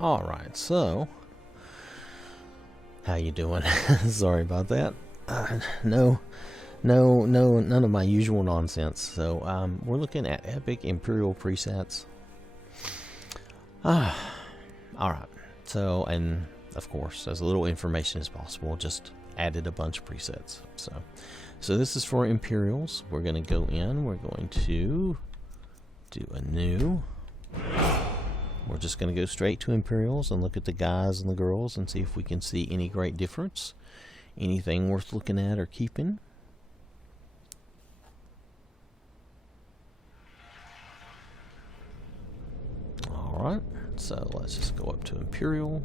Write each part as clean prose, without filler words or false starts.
Alright, so how you doing? Sorry about that. None of my usual nonsense. So we're looking at epic Imperial presets. Alright, so, and of course, as little information as possible, just added a bunch of presets. So this is for Imperials. We're going to go in, we're going to do a new. We're just going to go straight to Imperials and look at the guys and the girls and see if we can see any great difference. Anything worth looking at or keeping. Alright, so let's just go up to Imperial.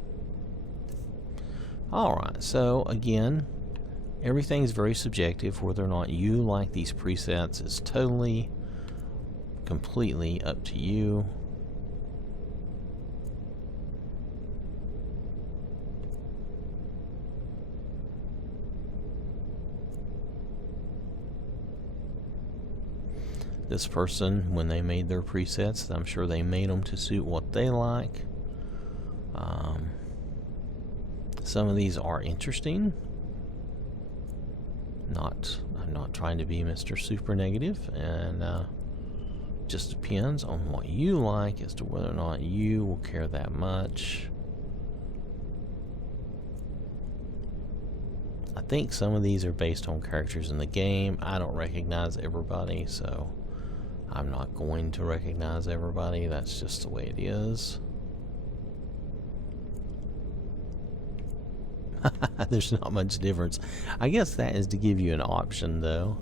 Alright, so again, everything's very subjective. Whether or not you like these presets is totally, completely up to you. This person, when they made their presets, I'm sure they made them to suit what they like. Some of these are interesting. I'm not trying to be Mr. Super Negative, and just depends on what you like as to whether or not you will care that much. I think some of these are based on characters in the game. I don't recognize everybody, so I'm not going to recognize everybody. That's just the way it is. There's not much difference. I guess that is to give you an option, though.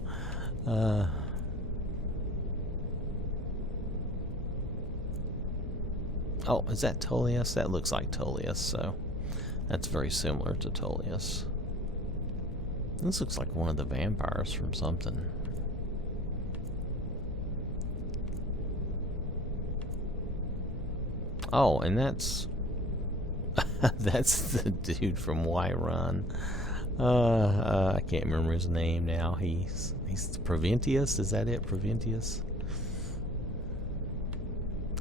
Oh, is that Tullius? That looks like Tullius, so that's very similar to Tullius. This looks like one of the vampires from something. Oh, and that's that's the dude from Whiterun. I can't remember his name now. He's Preventius. Is that it? Preventius.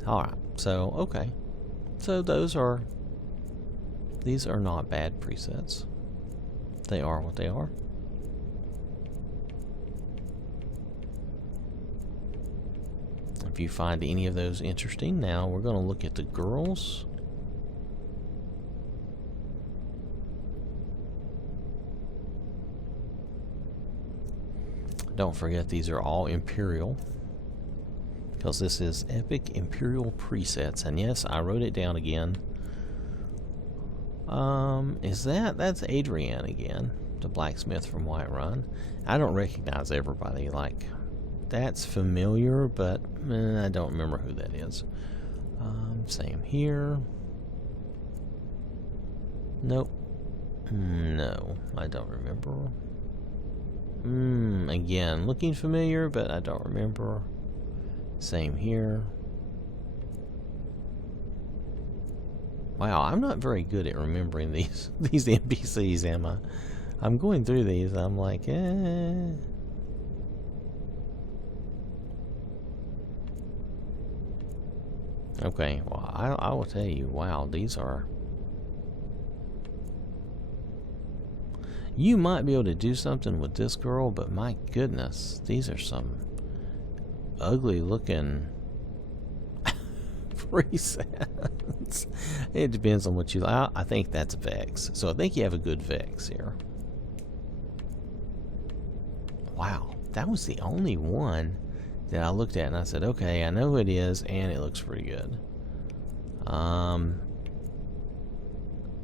All right. So okay. So these are not bad presets. They are what they are. If you find any of those interesting, now we're going to look at the girls. Don't forget, these are all Imperial, because this is epic Imperial presets. And yes, I wrote it down again. That's Adrienne again, the blacksmith from Whiterun. I don't recognize everybody. Like, that's familiar, but I don't remember who that is. Same here. Nope. No, I don't remember. Again, looking familiar, but I don't remember. Same here. Wow, I'm not very good at remembering these NPCs, am I? I'm going through these, I'm like, Okay, well, I will tell you, wow, these are... You might be able to do something with this girl, but my goodness, these are some ugly looking presets. It depends on what you like. I think that's Vex. So I think you have a good Vex here. Wow, that was the only one that I looked at and I said, okay, I know who it is, and it looks pretty good.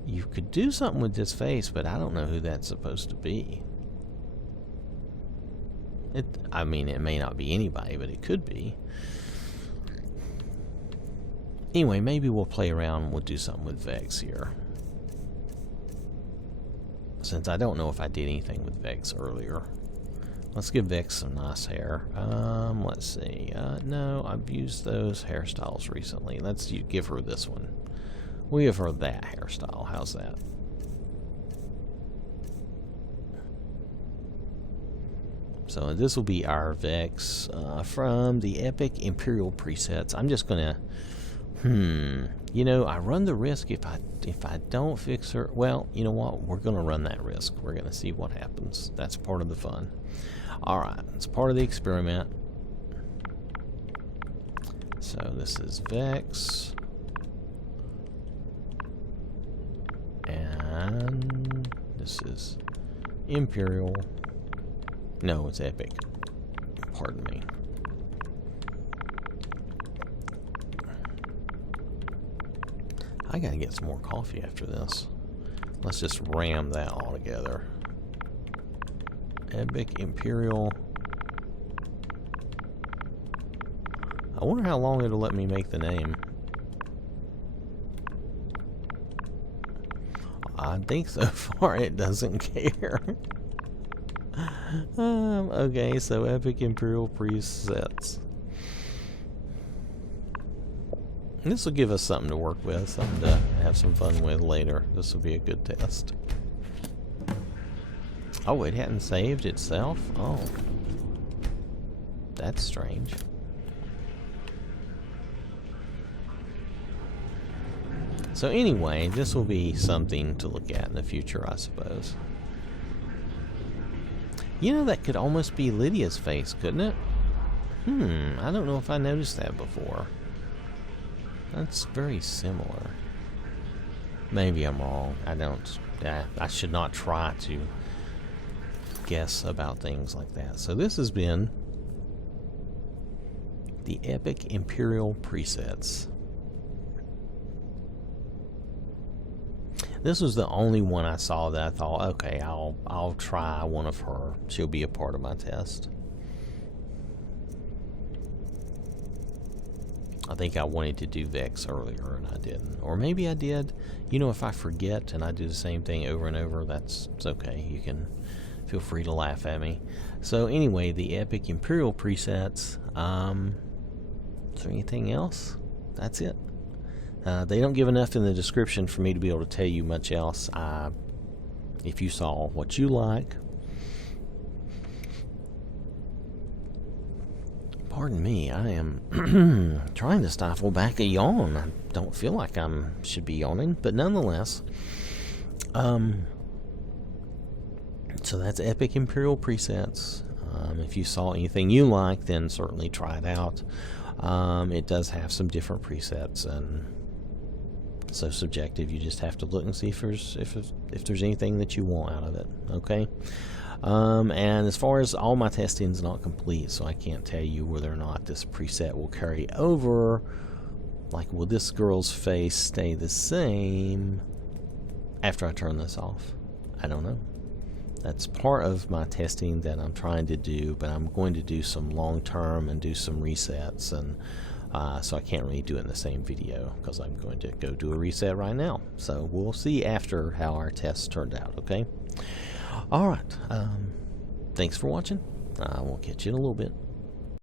You could do something with this face, but I don't know who that's supposed to be. I mean, it may not be anybody, but it could be. Anyway, maybe we'll play around and we'll do something with Vex here, since I don't know if I did anything with Vex earlier. Let's give Vex some nice hair. Let's see. No, I've used those hairstyles recently. Let's give her this one. We'll give her that hairstyle. How's that? So this will be our Vex from the epic Imperial presets. I'm just going to You know, I run the risk if I don't fix her. Well, you know what? We're gonna run that risk. We're gonna see what happens. That's part of the fun. All right, it's part of the experiment. So this is Vex, and this is Imperial. No, it's Epic. Pardon me. I gotta get some more coffee after this. Let's just ram that all together. Epic, Imperial. I wonder how long it'll let me make the name. I think so far it doesn't care. Okay, so Epic Imperial presets. This will give us something to work with, something to have some fun with later. This will be a good test. Oh, it hadn't saved itself? Oh. That's strange. So anyway, this will be something to look at in the future, I suppose. You know, that could almost be Lydia's face, couldn't it? I don't know if I noticed that before. That's very similar. Maybe I'm wrong. I should not try to guess about things like that. So this has been the Epic Imperial presets. This was the only one I saw that I thought, okay, I'll try one of her. She'll be a part of my test. I think I wanted to do Vex earlier and I didn't. Or maybe I did. You know, if I forget and I do the same thing over and over, it's okay. You can feel free to laugh at me. So anyway, the Epic Imperial presets. Is there anything else? That's it. They don't give enough in the description for me to be able to tell you much else. If you saw what you like. Pardon me, I am trying to stifle back a yawn. I don't feel like I should be yawning, but nonetheless. So that's Epic Imperial presets. If you saw anything you like, then certainly try it out. It does have some different presets, and so subjective. You just have to look and see if there's anything that you want out of it. Okay. And as far as all my testing is not complete, so I can't tell you whether or not this preset will carry over. Like, will this girl's face stay the same after I turn this off? I don't know. That's part of my testing that I'm trying to do, but I'm going to do some long term and do some resets, and so I can't really do it in the same video because I'm going to go do a reset right now. So we'll see after how our test turned out. Okay. All right. Thanks for watching. We'll catch you in a little bit.